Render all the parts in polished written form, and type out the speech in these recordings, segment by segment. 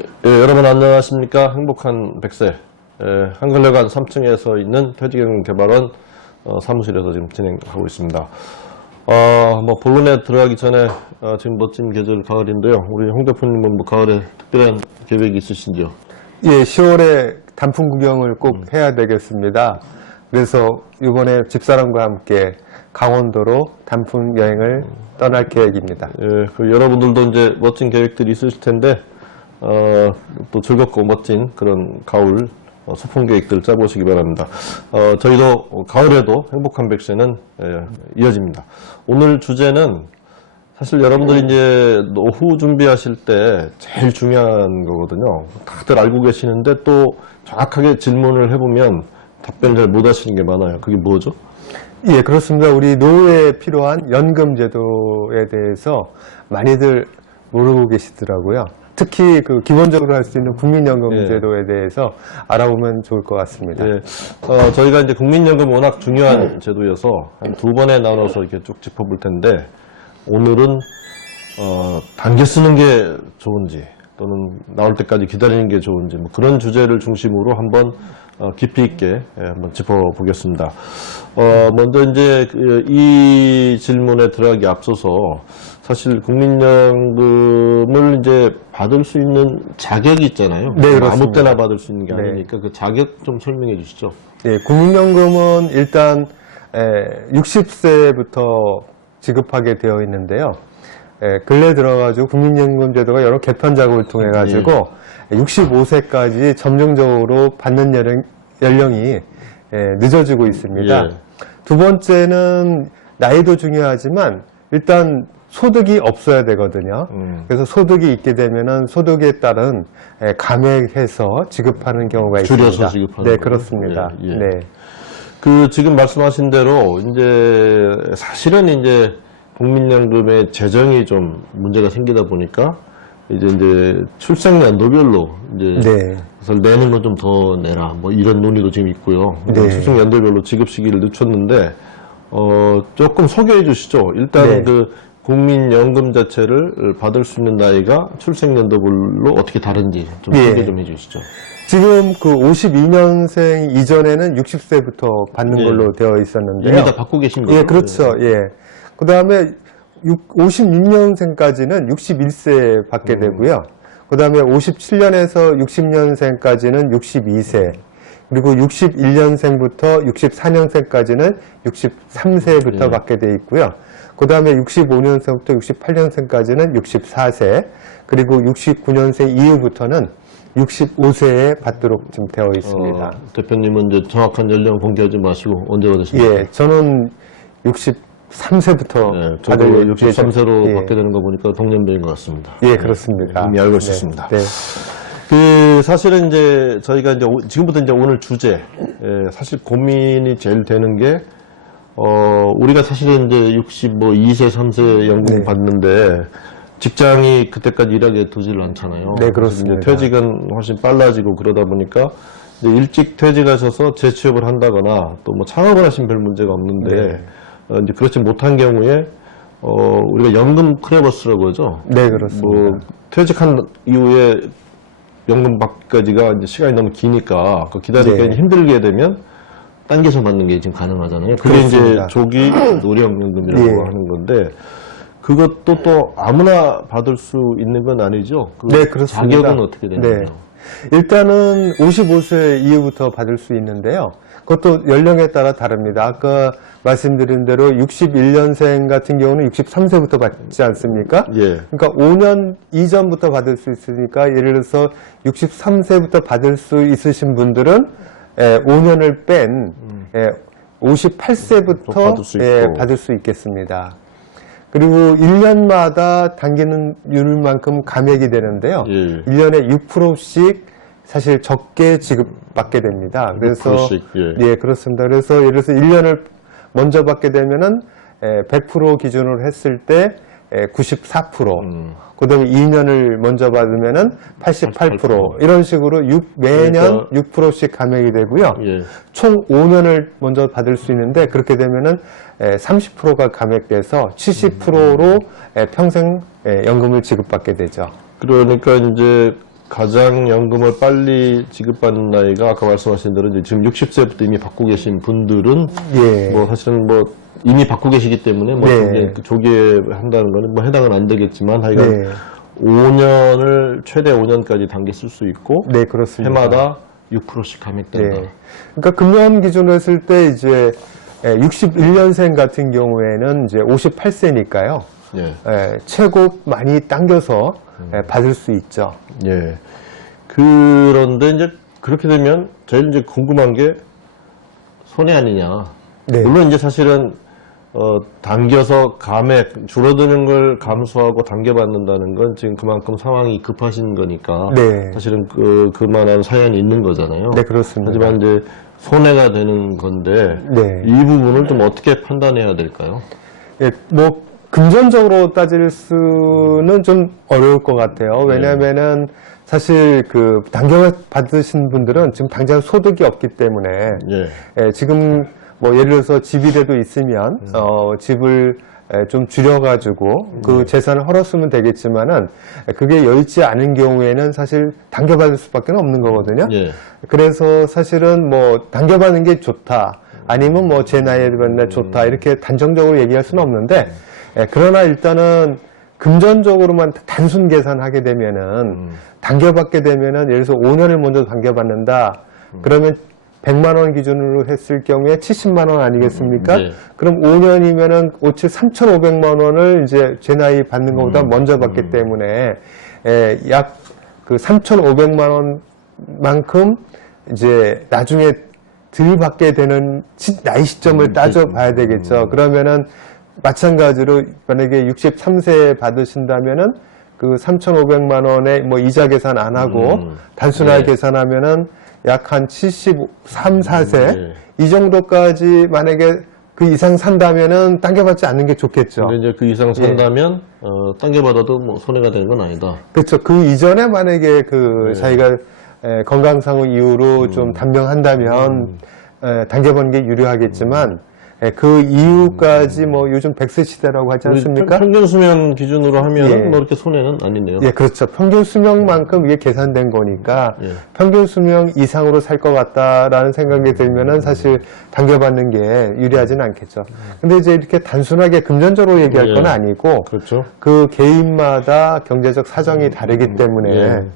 예, 여러분 안녕하십니까. 행복한 100세 한글회관 3층에서 있는 퇴직연금개발원 사무실에서 지금 진행하고 있습니다. 본론에 들어가기 전에 지금 멋진 계절 가을인데요. 우리 홍 대표님은 뭐 가을에 특별한 계획이 있으신지요? 예, 10월에 단풍 구경을 꼭 해야 되겠습니다. 그래서 이번에 집사람과 함께 강원도로 단풍 여행을 떠날 계획입니다. 예, 여러분들도 이제 멋진 계획들이 있으실 텐데 또 즐겁고 멋진 그런 가을 소풍 계획들 짜보시기 바랍니다. 저희도 가을에도 행복한 100세는 이어집니다. 오늘 주제는 사실 여러분들이 이제 노후 준비하실 때 제일 중요한 거거든요. 다들 알고 계시는데 또 정확하게 질문을 해보면 답변을 잘 못 하시는 게 많아요. 그게 뭐죠? 예, 그렇습니다. 우리 노후에 필요한 연금 제도에 대해서 많이들 모르고 계시더라고요. 특히 그 기본적으로 할 수 있는 국민연금 예. 제도에 대해서 알아보면 좋을 것 같습니다. 예, 저희가 이제 국민연금 워낙 중요한 제도여서 한 두 번에 나눠서 이렇게 쭉 짚어볼 텐데 오늘은 단계 쓰는 게 좋은지 또는 나올 때까지 기다리는 게 좋은지 뭐 그런 주제를 중심으로 한번 깊이 있게 한번 짚어보겠습니다. 먼저 이제 이 질문에 들어가기 앞서서 사실 국민연금을 이제 받을 수 있는 자격이 있잖아요. 네, 그렇습니다. 아무 때나 받을 수 있는 게 네. 아니니까 그 자격 좀 설명해 주시죠. 예, 국민연금은 일단 60세부터 지급하게 되어 있는데요. 근래 들어가지고 국민연금 제도가 여러 개편 작업을 통해 가지고 65세까지 점정적으로 받는 연령이 늦어지고 있습니다. 예. 두 번째는 나이도 중요하지만 일단 소득이 없어야 되거든요. 그래서 소득이 있게 되면은 소득에 따른 감액해서 지급하는 경우가 있습니다. 줄여서 지급하는 네, 거죠? 그렇습니다. 예, 예. 네. 지금 말씀하신 대로 이제 사실은 이제 국민연금의 재정이 좀 문제가 생기다 보니까 이제 출생연도별로 이제 네. 그래서 내는 건 좀 더 내라 뭐 이런 논의도 지금 있고요. 네. 출생연도별로 지급 시기를 늦췄는데 조금 소개해 주시죠. 일단 네. 그 국민연금 자체를 받을 수 있는 나이가 출생연도별로 어떻게 다른지 좀 예. 소개 좀 해주시죠. 지금 그 52년생 이전에는 60세부터 받는 예. 걸로 되어 있었는데요. 이미 다 받고 계신 거죠? 예, 그렇죠. 예. 그 다음에 56년생까지는 61세 받게 되고요. 그 다음에 57년에서 60년생까지는 62세. 그리고 61년생부터 64년생까지는 63세부터 예. 받게 돼 있고요. 그 다음에 65년생부터 68년생까지는 64세. 그리고 69년생 이후부터는 65세에 받도록 지금 되어 있습니다. 대표님은 이제 정확한 연령 공개하지 마시고 언제 받으십니까? 예, 저는 63세부터 네, 저도 63세로 받게 되는 거 보니까 동년배인 것 같습니다. 예, 그렇습니다. 이미 알고 네, 있었습니다. 네. 사실은 이제 저희가 이제 지금부터 이제 오늘 주제, 사실 고민이 제일 되는 게, 우리가 사실은 이제 62세, 3세 연금 네. 받는데, 직장이 그때까지 일하게 두질 않잖아요. 네, 그래서 이제 그렇습니다. 퇴직은 훨씬 빨라지고 그러다 보니까, 이제 일찍 퇴직하셔서 재취업을 한다거나, 또 뭐 창업을 하시면 별 문제가 없는데, 네. 이제 그렇지 못한 경우에, 우리가 연금 크레버스라고 하죠. 네, 그렇습니다. 퇴직한 이후에 연금 받기까지가 이제 시간이 너무 기니까 그 기다리기가 네. 힘들게 되면 당겨서 받는 게 지금 가능하잖아요. 그게 이제 그렇습니다. 조기 노령연금이라고 예. 하는 건데 그것도 또 아무나 받을 수 있는 건 아니죠. 그 네, 그렇습니다. 자격은 어떻게 되나요? 네. 일단은 55세 이후부터 받을 수 있는데요. 그것도 연령에 따라 다릅니다. 아까 말씀드린 대로 61년생 같은 경우는 63세부터 받지 않습니까? 예. 그러니까 5년 이전부터 받을 수 있으니까 예를 들어서 63세부터 받을 수 있으신 분들은 5년을 뺀 58세부터 받을 수 있고. 받을 수 있겠습니다. 그리고 1년마다 당기는 율만큼 감액이 되는데요. 예. 1년에 6%씩 사실 적게 지급받게 됩니다. 그래서 6%씩, 예, 그렇습니다. 그래서 예를 들어서 1년을 먼저 받게 되면은 100% 기준으로 했을 때 94%, 그다음에 2년을 먼저 받으면은 88% 이런 식으로 매년 그러니까 6%씩 감액이 되고요. 예. 총 5년을 먼저 받을 수 있는데 그렇게 되면은 30%가 감액돼서 70%로 평생 연금을 지급받게 되죠. 그러니까 이제 가장연금을 빨리 지급받는 나이가 아까 말씀하신 대로 이제 지금 60세부터 이미 받고 계신 분들은 예. 뭐 사실은 뭐 이미 받고 계시기 때문에 뭐 네. 조기에 한다는 거는 뭐 해당은 안 되겠지만 하여간 네. 5년을 최대 5년까지 단계 쓸 수 있고 네, 그렇습니다. 해마다 6%씩 감액된다. 네. 그러니까 금년 기준으로 했을 때 이제 61년생 같은 경우에는 이제 58세니까요. 예. 최고 많이 당겨서 받을 수 있죠. 예. 그런데 이제 그렇게 되면 제일 이제 궁금한 게 손해 아니냐. 네. 물론 이제 사실은 당겨서 감액 줄어드는 걸 감수하고 당겨받는다는 건 지금 그만큼 상황이 급하신 거니까 네. 사실은 그만한 사연이 있는 거잖아요. 네, 그렇습니다. 하지만 이제 손해가 되는 건데 네. 이 부분을 좀 어떻게 판단해야 될까요? 예, 뭐 금전적으로 따질 수는 좀 어려울 것 같아요. 왜냐하면은 사실 그 당겨 받으신 분들은 지금 당장 소득이 없기 때문에 예. 지금 뭐 예를 들어서 집이라도 있으면 집을 좀 줄여가지고 그 재산을 헐었으면 되겠지만은 그게 여의치 않은 경우에는 사실 당겨받을 수밖에 없는 거거든요. 예. 그래서 사실은 뭐 당겨받는 게 좋다 아니면 뭐 제 나이에 받는 좋다 이렇게 단정적으로 얘기할 수는 없는데 그러나 일단은 금전적으로만 단순 계산하게 되면은 당겨받게 되면은 예를 들어서 5년을 먼저 당겨받는다 그러면 100만 원 기준으로 했을 경우에 70만 원 아니겠습니까? 네. 그럼 5년이면은 3,500만 원을 이제 제 나이 받는 것보다 먼저 받기 때문에 약 그 3,500만 원만큼 이제 나중에 덜 받게 되는 나이 시점을 따져봐야 되겠죠. 그러면은 마찬가지로 만약에 63세 받으신다면은 그 3,500만 원에 뭐 이자 계산 안 하고 단순하게 네. 계산하면은 약 한 73, 4세 네. 이 정도까지 만약에 그 이상 산다면은 당겨받지 않는 게 좋겠죠. 근데 이제 그 이상 산다면 당겨받아도 뭐 손해가 되는 건 아니다. 그렇죠. 그 이전에 만약에 그 자기가 건강상의 이유로 좀 단명한다면 당겨보는 게 유리하겠지만 그 이후까지 뭐 요즘 100세 시대라고 하지 않습니까? 평균 수명 기준으로 하면 예. 뭐 이렇게 손해는 아니네요. 예, 그렇죠. 평균 수명만큼 이게 계산된 거니까 예. 평균 수명 이상으로 살 것 같다라는 생각이 들면은 사실 당겨받는 게 유리하진 않겠죠. 근데 이제 이렇게 단순하게 금전적으로 얘기할 예. 건 아니고 그렇죠. 그 개인마다 경제적 사정이 다르기 때문에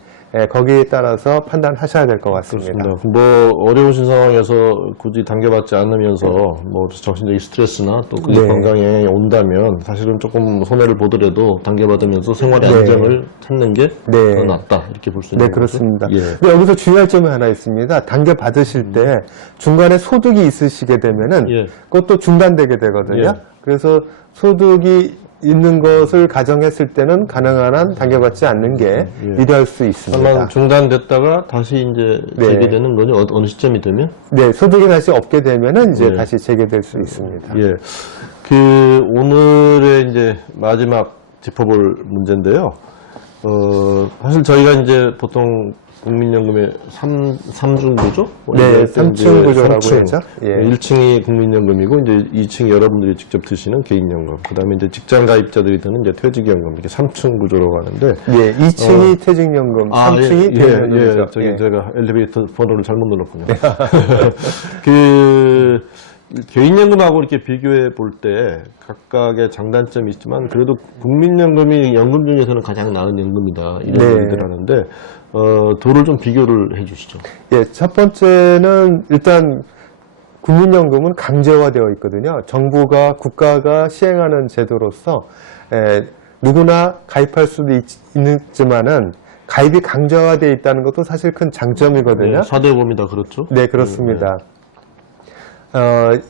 거기에 따라서 판단하셔야 될 것 같습니다. 그렇습니다. 뭐 어려우신 상황에서 굳이 당겨받지 않으면서 뭐 정신적인 스트레스나 또 그게 네. 건강에 온다면 사실은 조금 손해를 보더라도 당겨받으면서 생활의 네. 안정을 찾는 게 더 네. 낫다 이렇게 볼 수 있는 네, 거죠. 그렇습니다. 예. 근데 여기서 주의할 점이 하나 있습니다. 당겨 받으실 때 중간에 소득이 있으시게 되면은 예. 그것도 중단되게 되거든요. 예. 그래서 소득이 있는 것을 가정했을 때는 가능한 한 당겨받지 않는 게 유리할 수 있습니다. 다만 중단됐다가 다시 이제 네. 재개되는 거죠. 어느 시점이 되면? 네, 소득이 다시 없게 되면은 이제 예. 다시 재개될 수 있습니다. 예. 그 오늘의 이제 마지막 짚어볼 문제인데요. 사실 저희가 이제 보통 국민연금의 삼중 구조? 네, 3층 구조라고 하죠. 예. 1층이 국민연금이고, 이제 2층이 여러분들이 직접 드시는 개인연금. 그 다음에 이제 직장 가입자들이 드는 이제 퇴직연금. 이렇게 3층 구조라고 하는데. 예, 2층이 퇴직연금, 3층이 퇴직연금이죠. 저기 제가 엘리베이터 번호를 잘못 눌렀군요. 그, 개인연금하고 이렇게 비교해 볼 때 각각의 장단점이 있지만 그래도 국민연금이 연금 중에서는 가장 나은 연금이다 이런 네. 얘기들 하는데 둘을 좀 비교를 해 주시죠. 예, 첫 번째는 일단 국민연금은 강제화되어 있거든요. 정부가 국가가 시행하는 제도로서 누구나 가입할 수도 있지만은 가입이 강제화되어 있다는 것도 사실 큰 장점이거든요. 4대 보험이다 그렇죠? 네, 그렇습니다.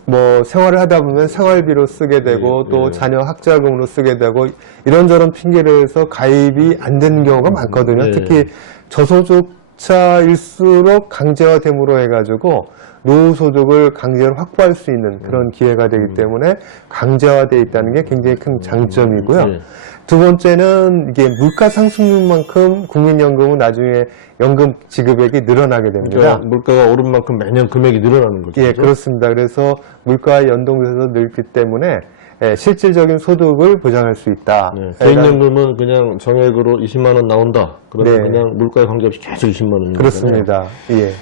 뭐 생활을 하다 보면 생활비로 쓰게 되고 또 자녀 학자금으로 쓰게 되고 이런저런 핑계를 해서 가입이 안 되는 경우가 많거든요. 네. 특히 저소득자일수록 강제화됨으로 해가지고 노후소득을 강제로 확보할 수 있는 그런 기회가 되기 때문에 강제화되어 있다는 게 굉장히 큰 장점이고요. 네. 두 번째는 이게 물가 상승률만큼 국민연금은 나중에 연금 지급액이 늘어나게 됩니다. 그러니까 물가가 오른 만큼 매년 금액이 늘어나는 거죠. 예, 그죠? 그렇습니다. 그래서 물가에 연동돼서 늘기 때문에 실질적인 소득을 보장할 수 있다. 네, 개인연금은 그냥 정액으로 20만 원 나온다. 그러면 네. 그냥 물가에 관계없이 계속 20만 원인 거잖아요. 그렇습니다. 예.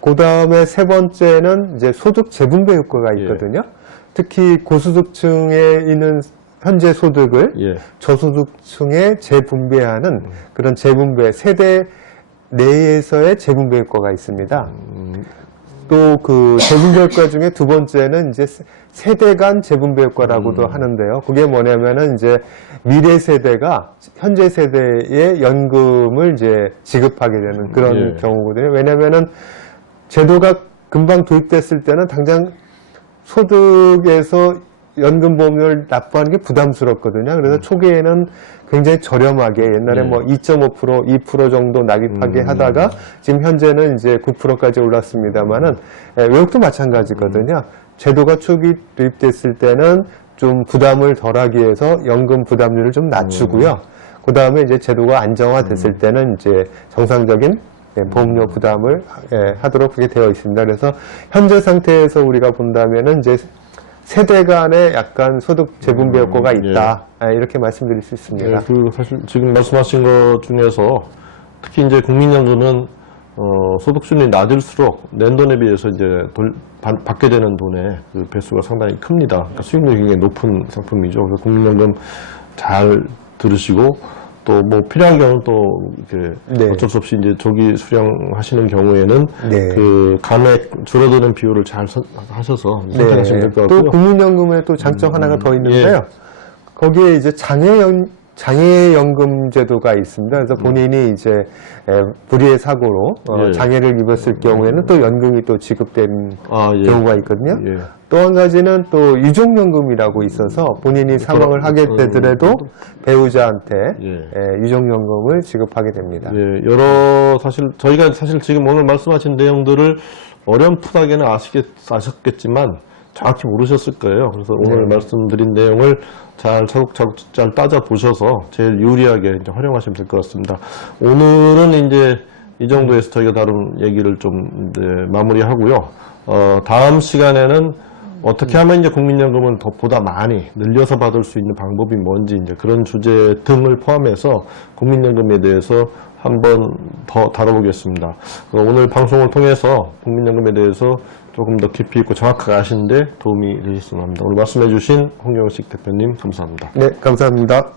그 다음에 세 번째는 이제 소득 재분배 효과가 있거든요. 특히 고소득층에 있는 현재 소득을 예. 저소득층에 재분배하는 그런 재분배, 세대 내에서의 재분배 효과가 있습니다. 또 그 재분배 효과 중에 두 번째는 이제 세대 간 재분배 효과라고도 하는데요. 그게 뭐냐면은 이제 미래 세대가 현재 세대에 연금을 이제 지급하게 되는 그런 예. 경우거든요. 왜냐면은 제도가 금방 도입됐을 때는 당장 소득에서 연금보험료를 납부하는 게 부담스럽거든요. 그래서 초기에는 굉장히 저렴하게 옛날에 뭐 2.5%, 2% 정도 납입하게 하다가 지금 현재는 이제 9%까지 올랐습니다만은 외국도 마찬가지거든요. 제도가 초기 도입됐을 때는 좀 부담을 덜하기 위해서 연금 부담률을 좀 낮추고요. 그 다음에 이제 제도가 안정화됐을 때는 이제 정상적인 보험료 부담을 하도록 그렇게 되어 있습니다. 그래서 현재 상태에서 우리가 본다면은 이제 세대 간에 약간 소득 재분배 효과가 있다. 이렇게 말씀드릴 수 있습니다. 네, 그 사실 지금 말씀하신 것 중에서 특히 이제 국민연금은 소득 수준이 낮을수록 낸 돈에 비해서 이제 받게 되는 돈의 그 배수가 상당히 큽니다. 그러니까 수익률이 굉장히 높은 상품이죠. 그래서 국민연금 잘 들으시고 또 뭐 필요한 경우는 또 이렇게 네. 어쩔 수 없이 이제 조기 수령하시는 경우에는 네. 그 감액 줄어드는 비율을 잘 하셔서 선택하시면 될 것 또 같고요. 국민연금에 또 장점 하나가 더 있는데요. 거기에 이제 장애연금 제도가 있습니다. 그래서 본인이 이제 불의의 사고로 장애를 입었을 경우에는 또 연금이 또 지급되는 경우가 있거든요. 또 한 가지는 또 유족연금이라고 있어서 본인이 사망을 하게 되더라도 배우자한테 유족연금을 지급하게 됩니다. 저희가 사실 지금 오늘 말씀하신 내용들을 어렴풋하게는 아셨겠지만 정확히 모르셨을 거예요. 그래서 오늘 말씀드린 내용을 잘 차곡차곡 잘 따져보셔서 제일 유리하게 이제 활용하시면 될 것 같습니다. 오늘은 이제 이 정도에서 저희가 다룬 얘기를 좀 이제 마무리하고요. 다음 시간에는 어떻게 하면 이제 국민연금을 더 보다 많이 늘려서 받을 수 있는 방법이 뭔지 이제 그런 주제 등을 포함해서 국민연금에 대해서 한번 더 다뤄보겠습니다. 오늘 방송을 통해서 국민연금에 대해서 조금 더 깊이 있고 정확하게 아시는데 도움이 되셨으면 합니다. 오늘 말씀해주신 홍경식 대표님 감사합니다. 네, 감사합니다.